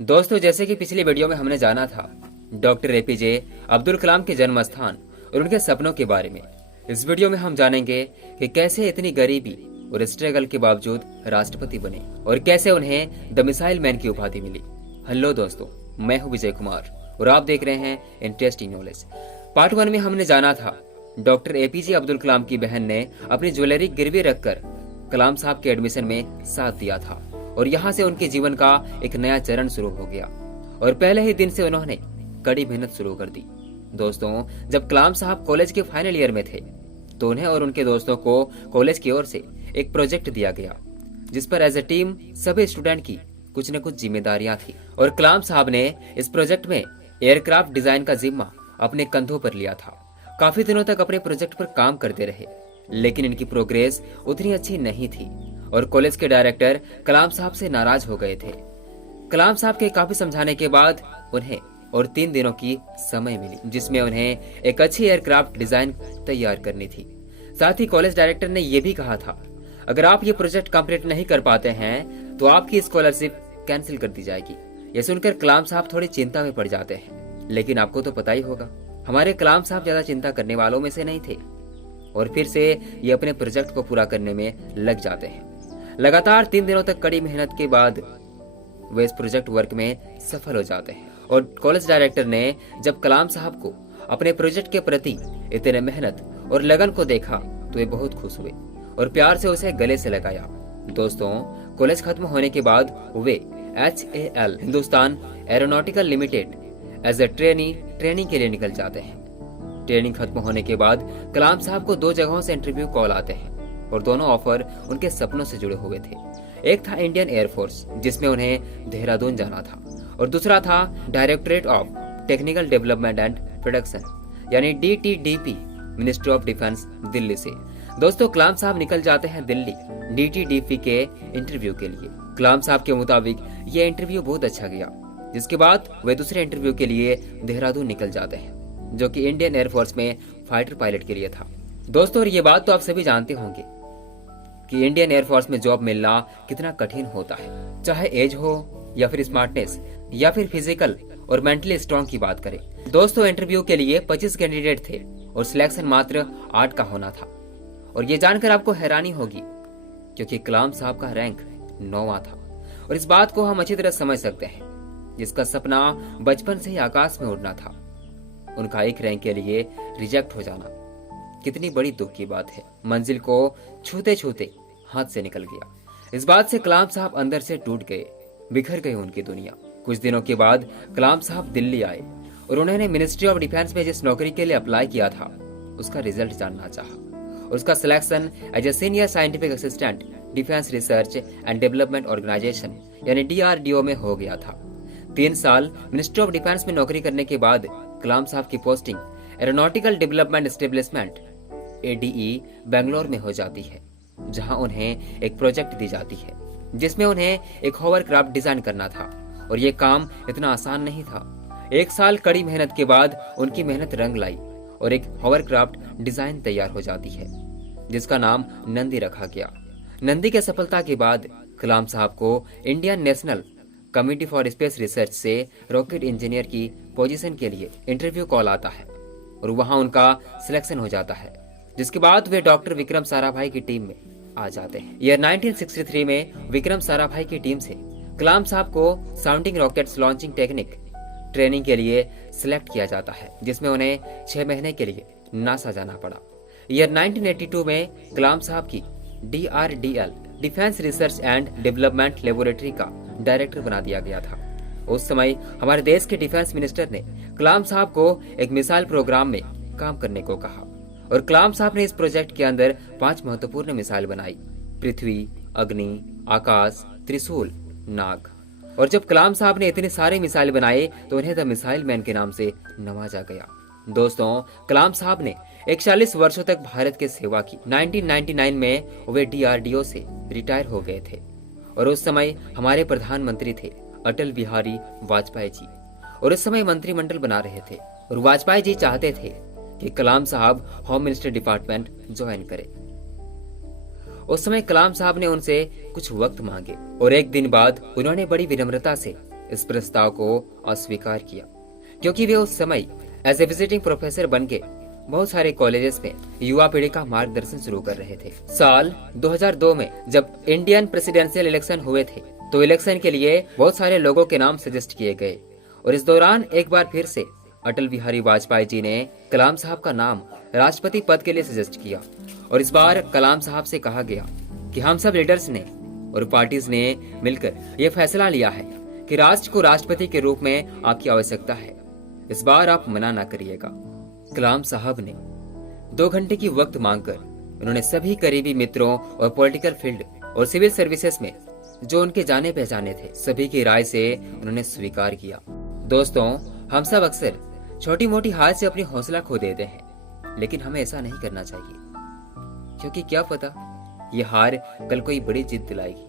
दोस्तों, जैसे कि पिछली वीडियो में हमने जाना था डॉक्टर एपीजे अब्दुल कलाम के जन्म स्थान और उनके सपनों के बारे में, इस वीडियो में हम जानेंगे कि कैसे इतनी गरीबी और स्ट्रगल के बावजूद राष्ट्रपति बने और कैसे उन्हें द मिसाइल मैन की उपाधि मिली। हेलो दोस्तों, मैं हूं विजय कुमार और आप देख रहे हैं इंटरेस्टिंग नॉलेज। पार्ट 1 में हमने जाना था डॉक्टर एपीजे अब्दुल कलाम की बहन ने अपनी ज्वेलरी गिरवी रखकर कलाम साहब के एडमिशन में साथ दिया था और यहाँ से उनके जीवन का एक नया चरण शुरू हो गया और पहले ही दिन से उन्होंने कड़ी मेहनत शुरू कर दी। दोस्तों, जब कलाम साहब कॉलेज के फाइनल ईयर में थे तो उन्हें और उनके दोस्तों को कॉलेज की ओर से एक प्रोजेक्ट दिया गया जिस पर एज ए टीम सभी स्टूडेंट की कुछ न कुछ जिम्मेदारियां थी और कलाम साहब ने इस प्रोजेक्ट में एयरक्राफ्ट डिजाइन का जिम्मा अपने कंधों पर लिया था। काफी दिनों तक अपने प्रोजेक्ट पर काम करते रहे, लेकिन इनकी प्रोग्रेस उतनी अच्छी नहीं थी और कॉलेज के डायरेक्टर कलाम साहब से नाराज हो गए थे। कलाम साहब के काफी समझाने के बाद उन्हें और 3 दिनों की समय मिली जिसमें उन्हें एक अच्छी एयरक्राफ्ट डिजाइन तैयार करनी थी। साथ ही कॉलेज डायरेक्टर ने यह भी कहा था, अगर आप ये प्रोजेक्ट कंप्लीट नहीं कर पाते हैं तो आपकी स्कॉलरशिप कैंसिल कर दी जाएगी। यह सुनकर कलाम साहब थोड़ी चिंता में पड़ जाते हैं, लेकिन आपको तो पता ही होगा हमारे कलाम साहब ज्यादा चिंता करने वालों में से नहीं थे और फिर से ये अपने प्रोजेक्ट को पूरा करने में लग जाते हैं। लगातार 3 दिनों तक कड़ी मेहनत के बाद वे इस प्रोजेक्ट वर्क में सफल हो जाते हैं और कॉलेज डायरेक्टर ने जब कलाम साहब को अपने प्रोजेक्ट के प्रति इतने मेहनत और लगन को देखा तो वे बहुत खुश हुए और प्यार से उसे गले से लगाया। दोस्तों, कॉलेज खत्म होने के बाद वे HAL Hindustan aeronautical limited as a training के लिए निकल जाते हैं। ट्रेनिंग खत्म होने के बाद कलाम साहब को 2 जगहों से इंटरव्यू कॉल आते हैं और दोनों ऑफर उनके सपनों से जुड़े हुए थे। एक था इंडियन एयरफोर्स जिसमें उन्हें देहरादून जाना था और दूसरा था directorate of technical development and production यानी DTDP, ministry of defence, Delhi से। दोस्तों, कलाम साहब निकल जाते हैं दिल्ली DTDP के इंटरव्यू के लिए। कलाम साहब के मुताबिक ये इंटरव्यू बहुत अच्छा गया, जिसके बाद वे दूसरे इंटरव्यू के लिए देहरादून निकल जाते हैं जो कि इंडियन एयरफोर्स में फाइटर पायलट के लिए था। दोस्तों, और ये बात तो आप सभी जानते होंगे कि इंडियन एयरफोर्स में जॉब मिलना कितना कठिन होता है, चाहे एज हो या फिर स्मार्टनेस या फिर फिजिकल और मेंटली स्ट्रॉन्ग की बात करें। दोस्तों, इंटरव्यू के लिए 25 कैंडिडेट थे और सिलेक्शन मात्र 8 का होना था और ये जानकर आपको हैरानी होगी क्योंकि कलाम साहब का रैंक 9वां था और इस बात को हम अच्छी तरह समझ सकते हैं। जिसका सपना बचपन से ही आकाश में उड़ना था, उनका एक रैंक के लिए रिजेक्ट हो जाना कितनी बड़ी दुख की बात है। मंजिल को छूते छूते हाथ से निकल गया। इस बात से कलाम साहब अंदर से टूट गए, बिखर गई उनकी दुनिया। कुछ दिनों के बाद कलाम साहब दिल्ली आए और उन्होंने मिनिस्ट्री ऑफ डिफेंस में जिस नौकरी के लिए अप्लाई किया था उसका रिजल्ट जानना चाहा और उसका selection as a senior scientific assistant defence research and development organisation यानी DRDO में हो गया था। 3 साल मिनिस्ट्री ऑफ डिफेंस में नौकरी करने के बाद कलाम साहब की posting aeronautical development establishment ADE Bangalore में हो जाती है, जहां उन्हें एक प्रोजेक्ट दी जाती है जिसमें उन्हें एक होवरक्राफ्ट डिजाइन करना था और ये काम इतना आसान नहीं था। 1 साल कड़ी मेहनत के बाद उनकी मेहनत रंग लाई और एक होवरक्राफ्ट डिजाइन तैयार हो जाती है जिसका नाम नंदी रखा गया। नंदी के सफलता के बाद कलाम साहब को Indian national committee for space research से रॉकेट इंजीनियर की पोजीशन के लिए इंटरव्यू कॉल आता है और वहां उनका सिलेक्शन हो जाता है, जिसके बाद वे डॉक्टर विक्रम साराभाई की टीम में आ जाते हैं। ईयर 1963 में विक्रम साराभाई की टीम से कलाम साहब को sounding rockets launching technique training के लिए सिलेक्ट किया जाता है, जिसमें उन्हें 6 महीने के लिए नासा जाना पड़ा। ईयर 1982 में कलाम साहब की DRDL defence research and development laboratory का डायरेक्टर बना दिया गया था। उस समय हमारे देश के डिफेंस मिनिस्टर ने कलाम साहब को एक मिसाइल प्रोग्राम में काम करने को कहा और कलाम साहब ने इस प्रोजेक्ट के अंदर 5 महत्वपूर्ण मिसाइल बनाई: पृथ्वी, अग्नि, आकाश, त्रिशूल, नाग। और जब कलाम साहब ने इतने सारे मिसाइल बनाए तो उन्हें द मिसाइल मैन के नाम से नवाजा गया। दोस्तों, कलाम साहब ने 41 वर्षों तक भारत की सेवा की। 1999 में वे DRDO से रिटायर हो गए थे और उस समय हमारे प्रधानमंत्री थे अटल बिहारी वाजपेयी जी और उस समय मंत्रिमंडल बना रहे थे और वाजपेयी जी चाहते थे कि कलाम साहब होम मिनिस्टर डिपार्टमेंट ज्वाइन करें। उस समय कलाम साहब ने उनसे कुछ वक्त मांगे और एक दिन बाद उन्होंने बड़ी विनम्रता से इस प्रस्ताव को अस्वीकार किया, क्योंकि वे उस समय एज ए विजिटिंग प्रोफेसर बन के बहुत सारे कॉलेजेस में युवा पीढ़ी का मार्गदर्शन शुरू कर रहे थे। साल 2002 में जब इंडियन प्रेसिडेंशियल इलेक्शन हुए थे तो इलेक्शन के लिए बहुत सारे लोगों के नाम सजेस्ट किए गए और इस दौरान एक बार फिर से अटल बिहारी वाजपेयी जी ने कलाम साहब का नाम राष्ट्रपति पद के लिए सजेस्ट किया और इस बार कलाम साहब से कहा गया कि हम सब लीडर्स ने और पार्टीज ने मिलकर ये फैसला लिया है कि राष्ट्र को राष्ट्रपति के रूप में आपकी आवश्यकता है, इस बार आप मना ना करिएगा। कलाम साहब ने 2 घंटे की वक्त मांगकर उन्होंने सभी करीबी मित्रों और पॉलिटिकल फील्ड और सिविल सर्विसेज में जो उनके जाने पहचाने थे सभी की राय से उन्होंने स्वीकार किया। दोस्तों, हम सब अक्सर छोटी मोटी हार से अपनी हौसला खो देते हैं, लेकिन हमें ऐसा नहीं करना चाहिए, क्योंकि क्या पता ये हार कल कोई बड़ी जीत दिलाएगी।